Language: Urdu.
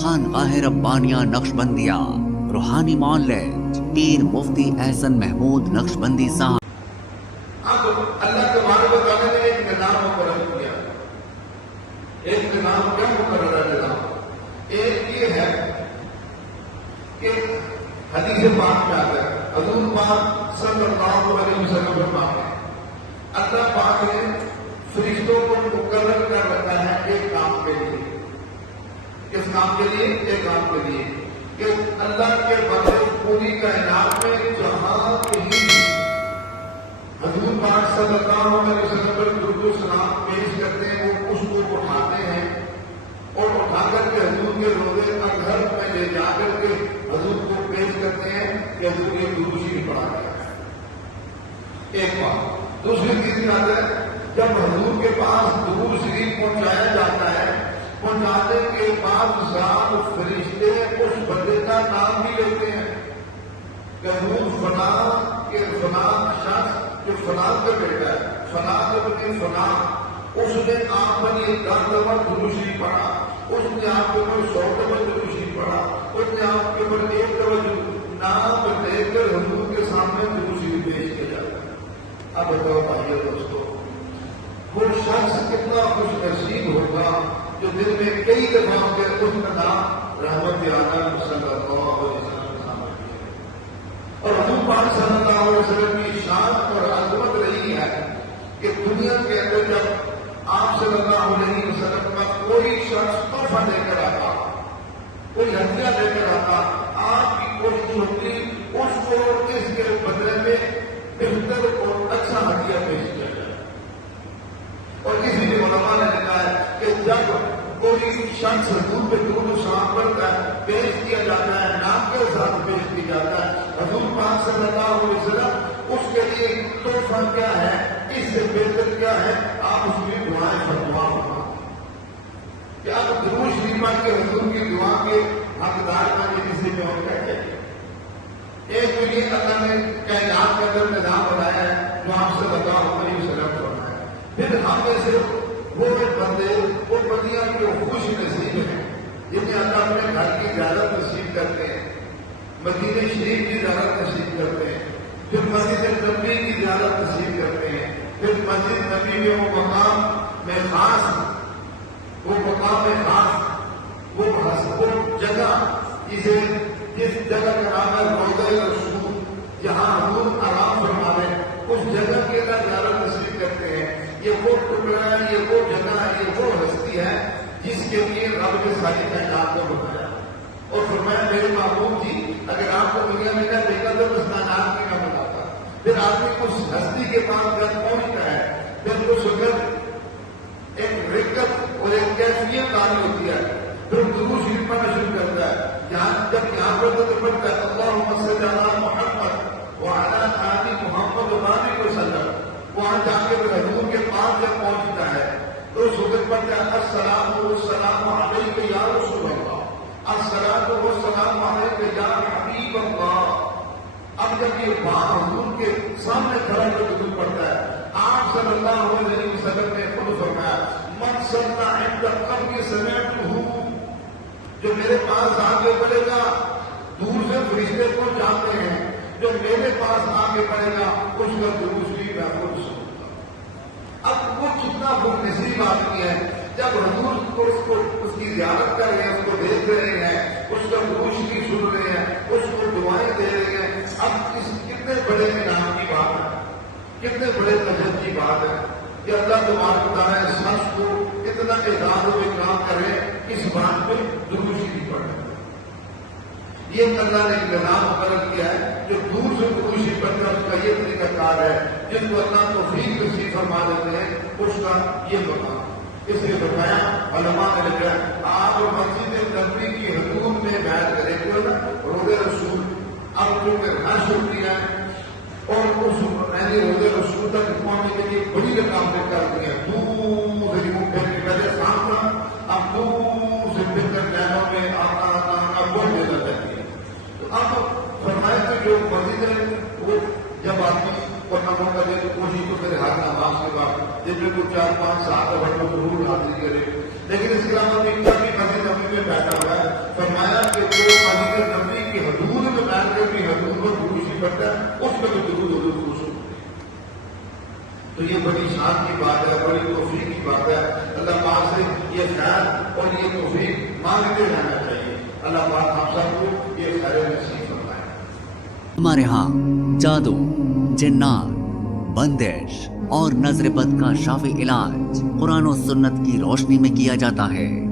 خانقاہ ربانیہ نقشبندیہ روحانی معلج پیر مفتی احسن محمود نقشبندی صاحب۔ اب اللہ تبارک و تعالیٰ نے ایک نظام مقرر کیا، ایک نظام کیا مقرر ہے؟ نظام ایک یہ ہے کہ حدیث پاک میں آتا ہے، حضور پاک صلی اللہ علیہ وسلم فرماتے ہیں اللہ پاک نے فرشتوں کو مقرر کر رکھا ہے ایک کام کے لیے۔ کس کام کے لیے؟ ایک کام کے لیے کہ اللہ کے بندے پوری کائنات میں جہاں کہیں حضور پاک صلی اللہ علیہ وسلم پر درود و سلام پیش کرتے ہیں، وہ اس کو اٹھاتے ہیں اور اٹھا کر کے حضور کے روضے اطہر میں لے جا کر کے حضور کو پیش کرتے ہیں کہ حضور یہ درود شریف پڑھا گیا ہے۔ ایک بات۔ دوسری چیز آتا ہے جب حضور کے پاس درود شریف پہنچایا جاتا ہے، پہنچانے کے بعد ذات فرشتے اس بندے کا نام بھی لیتے ہیں کہ حضور فلاں کے فلاں شخص جو فلاں کا بیٹا ہے، فلاں کے فلاں اس نے آپ پر یہ 10 دفعہ درود شریف پڑھا، اس نے آپ کے اوپر 100 دفعہ درود شریف پڑھا، اس نے آپ کے اوپر 1 دفعہ نام لے کر حضور کے سامنے درود شریف پیش کیا جاتا ہے۔ اب بتاؤ بھائی دوستو، وہ شخص کتنا خوش نصیب ہوگا جو دل میں کئی دفعہ کے اس کا نام رحمت عالم صلی اللہ علیہ وسلم کے سامنے کیا۔ اور حضور پاک صلی اللہ علیہ وسلم کی شان اور عظمت رہی ہے کہ دنیا کے اندر جب آپ صلی اللہ علیہ وسلم کا کوئی شخص تحفہ لے کر آتا، کوئی ہدیہ لے کر آتا، آپ کی کوشش ہوتی اس کو اس کے بدلے میں بہتر اور اچھا ہدیہ پیش کیا جائے۔ اور اسی لیے علماء نے لکھا ہے کہ جب کوئی شخص حضور پہ درود و سلام پڑھتا ہے، پیش کیا جاتا ہے، نام کے ساتھ پیش کیا جاتا ہے، حضور پاک صلی اللہ علیہ وسلم اس کے لیے تحفہ کیا ہے، اس سے بہتر کیا ہے، آپ اس کی دعائیں فرما کہ آپ درود شریفہ کے حضور کی دعا کے حقدار کا کسی میں اور کیا چاہیے۔ ایک تو یہ اللہ نے کائنات کے اندر نظام بنایا ہے جو آپ صلی اللہ علیہ وسلم کو بنایا ہے۔ پھر ہم میں سے وہ بندے، وہ بندیاں جو خوش نصیب ہیں جنہیں اللہ اپنے گھر کی زیارت نصیب کرتے ہیں، مدینہ شریف کی زیارت نصیب کرتے ہیں، پھر مسجد نبوی کی زیارت نصیب کرتے ہیں، پھر مسجد نبوی میں وہ مقام میں خاص، وہ مقام میں خاص، وہ جگہ جس جگہ کا نام ہے روضہ رسول، جہاں حضور آرام فرما رہے ہیں، اس جگہ کے اندر زیارت نصیب کرتے ہیں۔ یہ وہ ٹکڑا ہے، یہ وہ جگہ ہے، یہ وہ ہستی ہے جس کے لیے رب نے ساری کائنات کو بنایا اور فرمایا میرے محبوب جی اگر آپ کو دنیا میں نہ دیکھا تو بس ناجات بھی نہ بناتا۔ پھر آدمی اس ہستی کے پاس جب پہنچتا ہے پھر اس وقت ایک رکت اور ایک کیفیت آنی ہوتی ہے، پھر درود شریف پڑھنا شروع کرتا ہے۔ جب یہاں پر تو پڑھتا ہے اللہم صلی علی محمد وعلی آل محمد وبارک وسلم، وہاں جا کے حضور کے پاس جب پہنچتا ہے تو اس وقت پڑھتا ہے السلام والسلام علیک یا رسول اللہ، السلام والسلام علیک یا حبیب اللہ۔ اب جب یہ بات حضور کے سامنے کھڑا کر درود پڑھتا ہے، آپ صلی اللہ علیہ وسلم نے خود فرمایا من صلی عند قبر سمعتہ، جو میرے پاس آگے بڑھے گا، دور سے فرشتے کو جانتے ہیں، جو میرے پاس آگے بڑھے گا اس کا درود شریف میں خود سنوں گا۔ اب وہ کتنا خوش نصیب آدمی ہے جب حضور کو اس کی زیارت کر رہے ہیں، اس کو دیکھ رہے ہیں، اس کا درود شریف سن رہے ہیں، اس کو دعائیں دے رہے ہیں۔ اب اس کتنے بڑے انعام کی بات ہے، کتنے بڑے تجربے کی بات ہے کہ اللہ تبارک و تعالیٰ اس شخص کو اتنا اعزاز و اکرام کرے اس بات پر درود شریف پڑھے۔ یہ اللہ نے ایک نظام مقرر کیا ہے جو دور سے درود شریف پڑھتا ہے، اس کا یہ طریقہ کار ہے، جن کو اللہ توفیق نصیب فرما دیتے ہیں اس کا یہ مقام۔ اس لیے فرمایا علماء نے لکھا آپ مسجد نبوی کی حدود میں بیعت کریں گے نا روضہ رسول، اب چونکہ رش ہوتی ہے اور اس روضہ رسول تک پہنچنے کے لیے بڑی رکاوٹیں کر دی ہیں، دور سے پھر پہلے سامنا، اب دور سے پھر کر نینوں میں آنا بہت زیادہ رہتی ہے۔ تو اب فرمایا کہ جو مسجد ہے وہ جب آدمی پڑھنا موقع دے تو کوشش تو کرے ہر نماز کے بعد جن میں کچھ 4-5 7 ضرور حاضری کرے، لیکن اس کے علاوہ بھی مسجد نبوی میں بیٹھا ہوا ہے کرتا ہے اس میں بھی درود و خوش ہوتے ہیں. تو یہ بڑی شان کی بات ہے, بڑی توفیق کی بات ہے. اللہ پاک سے یہ خیر اور یہ توفیق مانگتے رہنا چاہیے. اللہ پاک آپ سب کو یہ خیر نصیب فرمائے. ہمارے ہاں جادو, جنات, بندش اور نظر بد کا شافی علاج قرآن و سنت کی روشنی میں کیا جاتا ہے.